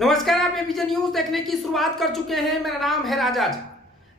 नमस्कार, आप ABP news देखने की शुरुआत कर चुके हैं। मेरा नाम है राजा झा।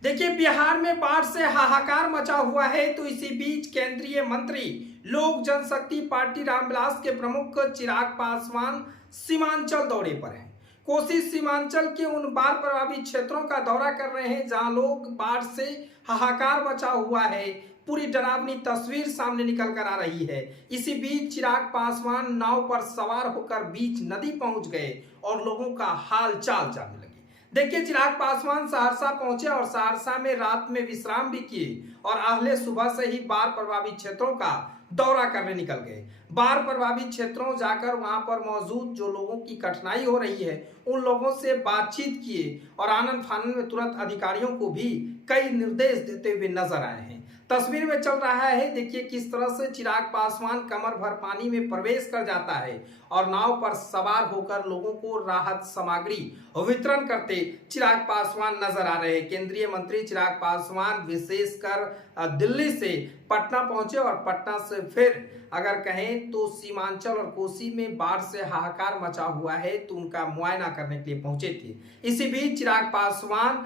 देखिए, बिहार में बाढ़ से हाहाकार मचा हुआ है, तो इसी बीच केंद्रीय मंत्री लोक जनशक्ति पार्टी रामविलास के प्रमुख चिराग पासवान सीमांचल दौरे पर हैं। कोसी सीमांचल के उन बाढ़ प्रभावित क्षेत्रों का दौरा कर रहे हैं जहां लोग बाढ़ से हाहाकार मचा हुआ है। पूरी डरावनी तस्वीर सामने निकल कर आ रही है। इसी बीच चिराग पासवान नाव पर सवार होकर बीच नदी पहुंच गए और लोगों का हाल चाल जानने लगे। देखिए, चिराग पासवान सहरसा पहुंचे और सहरसा में रात में विश्राम भी किए और अगले सुबह से ही बाढ़ प्रभावित क्षेत्रों का दौरा करने निकल गए। बाढ़ प्रभावित क्षेत्रों जाकर वहां पर मौजूद जो लोगों की कठिनाई हो रही है उन लोगों से बातचीत किए और आनन फानन में तुरंत अधिकारियों को भी कई निर्देश देते हुए नजर आए हैं। तस्वीर में चल रहा है, देखिए किस तरह से चिराग पासवान कमर भर पानी में प्रवेश कर जाता है और नाव पर सवार होकर लोगों को राहत सामग्री वितरण करते चिराग पासवान नजर आ रहे हैं। केंद्रीय मंत्री चिराग पासवान विशेषकर दिल्ली से पटना पहुंचे और पटना से फिर अगर कहें तो सीमांचल और कोसी में बाढ़ से हाहाकार मचा हुआ है तो उनका मुआयना करने के लिए पहुंचे थे। इसी बीच चिराग पासवान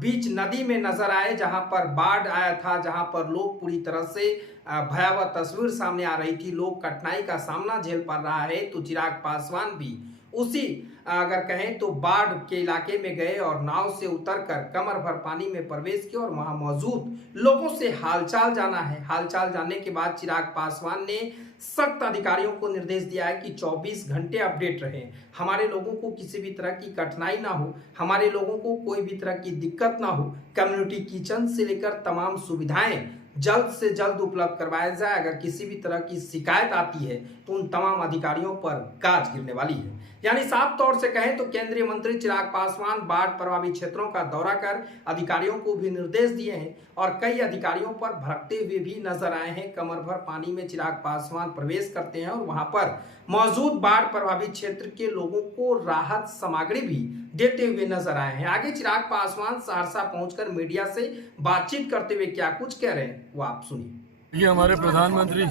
बीच नदी में नजर आए जहां पर बाढ़ आया था, जहां पर लोग पूरी तरह से भयावह तस्वीर सामने आ रही थी। लोग कठिनाई का सामना झेल पा रहा है, तो चिराग पासवान भी उसी अगर कहें तो बाढ़ के इलाके में गए और नाव से उतरकर कमर भर पानी में प्रवेश किया और वहां मौजूद लोगों से हालचाल जाना है। हालचाल जानने के बाद चिराग पासवान ने सख्त अधिकारियों को निर्देश दिया है कि 24 घंटे अपडेट रहें, हमारे लोगों को किसी भी तरह की कठिनाई ना हो, हमारे लोगों को कोई भी तरह की दिक्कत ना हो। कम्युनिटी किचन से लेकर तमाम सुविधाएं जल्द से जल्द उपलब्ध करवाया जाए। अगर किसी भी तरह की शिकायत आती है तो उन तमाम अधिकारियों पर गाज गिरने वाली है। यानी साफ तौर से कहें तो केंद्रीय मंत्री चिराग पासवान बाढ़ प्रभावित क्षेत्रों का दौरा कर अधिकारियों को भी निर्देश दिए हैं और कई अधिकारियों पर भड़कते हुए भी नजर आए हैं। कमर भर पानी में चिराग पासवान प्रवेश करते हैं और वहां पर मौजूद बाढ़ प्रभावित क्षेत्र के लोगों को राहत सामग्री भी देते हुए नजर आए हैं। आगे चिराग पासवान सहरसा पहुंचकर मीडिया से बातचीत करते हुए क्या कुछ कह रहे हैं वो आप सुनिए। ये हमारे प्रधानमंत्री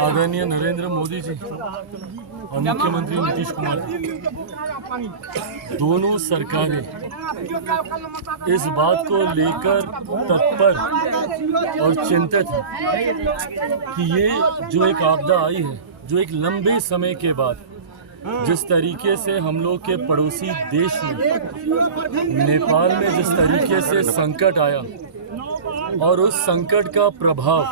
आदरणीय नरेंद्र मोदी जी और मुख्यमंत्री नीतीश कुमार दोनों सरकारें इस बात को लेकर तत्पर और चिंतित है कि ये जो एक आपदा आई है, जो एक लंबे समय के बाद जिस तरीके से हम लोग के पड़ोसी देश में नेपाल में जिस तरीके से संकट आया और उस संकट का प्रभाव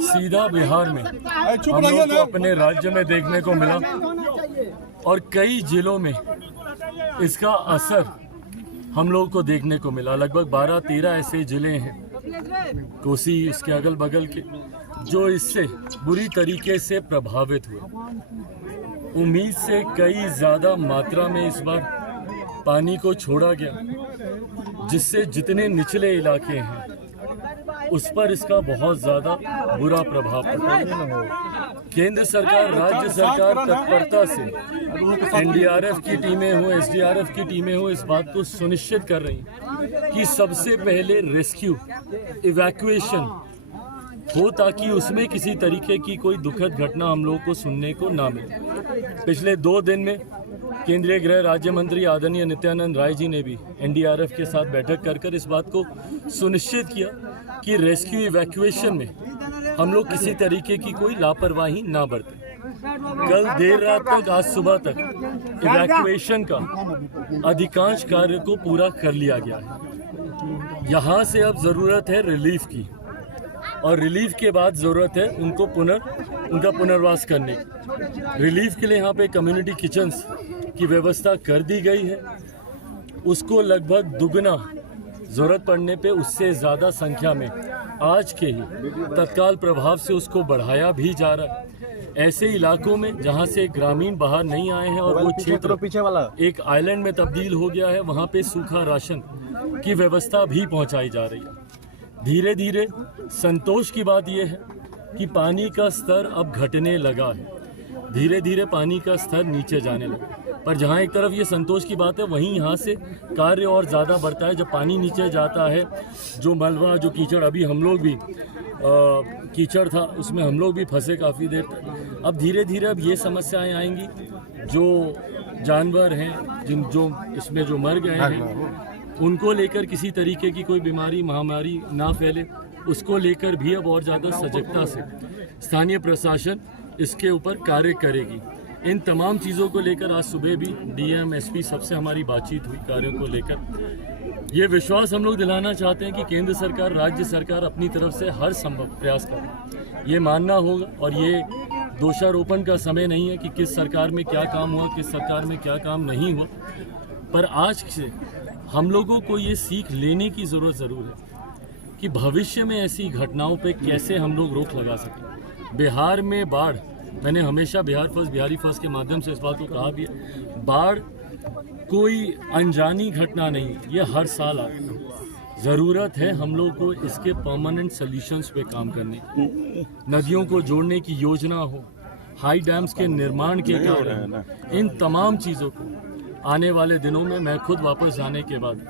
सीधा बिहार में हम लोग को अपने राज्य में देखने को मिला और कई जिलों में इसका असर हम लोग को देखने को मिला। लगभग 12-13 ऐसे जिले हैं कोसी इसके अगल बगल के जो इससे बुरी तरीके से प्रभावित हुए। उम्मीद से कई ज़्यादा मात्रा में इस बार पानी को छोड़ा गया, जिससे जितने निचले इलाके हैं उस पर इसका बहुत ज़्यादा बुरा प्रभाव पड़ा। केंद्र सरकार, राज्य सरकार तत्परता से एनडीआरएफ की टीमें हो, एसडीआरएफ की टीमें हो, इस बात को सुनिश्चित कर रही कि सबसे पहले रेस्क्यू, इवैक्यूएशन हो ताकि उसमें किसी तरीके की कोई दुखद घटना हम लोगों को सुनने को ना मिले। पिछले 2 दिन में केंद्रीय गृह राज्य मंत्री आदरणीय नित्यानंद राय जी ने भी एनडीआरएफ के साथ बैठक कर इस बात को सुनिश्चित किया कि रेस्क्यू इवैक्यूएशन में हम लोग किसी तरीके की कोई लापरवाही ना बरतें। कल देर रात तक, आज सुबह तक इवैक्यूएशन का अधिकांश कार्य को पूरा कर लिया गया है। यहाँ से अब ज़रूरत है रिलीफ की और रिलीफ के बाद ज़रूरत है उनका पुनर्वास करने की। रिलीफ के लिए यहाँ पे कम्युनिटी किचन्स की व्यवस्था कर दी गई है। उसको लगभग दुगना, ज़रूरत पड़ने पे उससे ज़्यादा संख्या में आज के ही तत्काल प्रभाव से उसको बढ़ाया भी जा रहा है। ऐसे इलाकों में जहां से ग्रामीण बाहर नहीं आए हैं और वो क्षेत्र पीछे वाला एक आइलैंड में तब्दील हो गया है, वहां पे सूखा राशन की व्यवस्था भी पहुंचाई जा रही है। धीरे धीरे संतोष की बात यह है कि पानी का स्तर अब घटने लगा है, धीरे धीरे पानी का स्तर नीचे जाने लगा। पर जहाँ एक तरफ ये संतोष की बात है, वहीं यहाँ से कार्य और ज़्यादा बढ़ता है। जब पानी नीचे जाता है, जो मलबा, जो कीचड़, अभी हम लोग भी कीचड़ था उसमें हम लोग भी फंसे काफ़ी देर तक। अब धीरे धीरे अब ये समस्याएं आएंगी, जो जानवर हैं जो इसमें जो मर गए हैं उनको लेकर किसी तरीके की कोई बीमारी महामारी ना फैले, उसको लेकर भी अब और ज़्यादा सजगता से स्थानीय प्रशासन इसके ऊपर कार्य करेगी। इन तमाम चीज़ों को लेकर आज सुबह भी डीएम एसपी सबसे हमारी बातचीत हुई कार्यों को लेकर। ये विश्वास हम लोग दिलाना चाहते हैं कि केंद्र सरकार, राज्य सरकार अपनी तरफ से हर संभव प्रयास करे। ये मानना होगा और ये दोषारोपण का समय नहीं है कि किस सरकार में क्या काम हुआ, किस सरकार में क्या काम नहीं हुआ, पर आज से हम लोगों को ये सीख लेने की ज़रूरत ज़रूर है कि भविष्य में ऐसी घटनाओं पे कैसे हम लोग रोक लगा सकें। बिहार में बाढ़, मैंने हमेशा बिहारी फर्स्ट के माध्यम से इस बात को कहा भी है, बाढ़ कोई अनजानी घटना नहीं, ये हर साल आती है। ज़रूरत है हम लोग को इसके परमानेंट सॉल्यूशंस पे काम करने की। नदियों को जोड़ने की योजना हो, हाई डैम्स के निर्माण के कार्य, इन तमाम चीज़ों को आने वाले दिनों में मैं खुद वापस जाने के बाद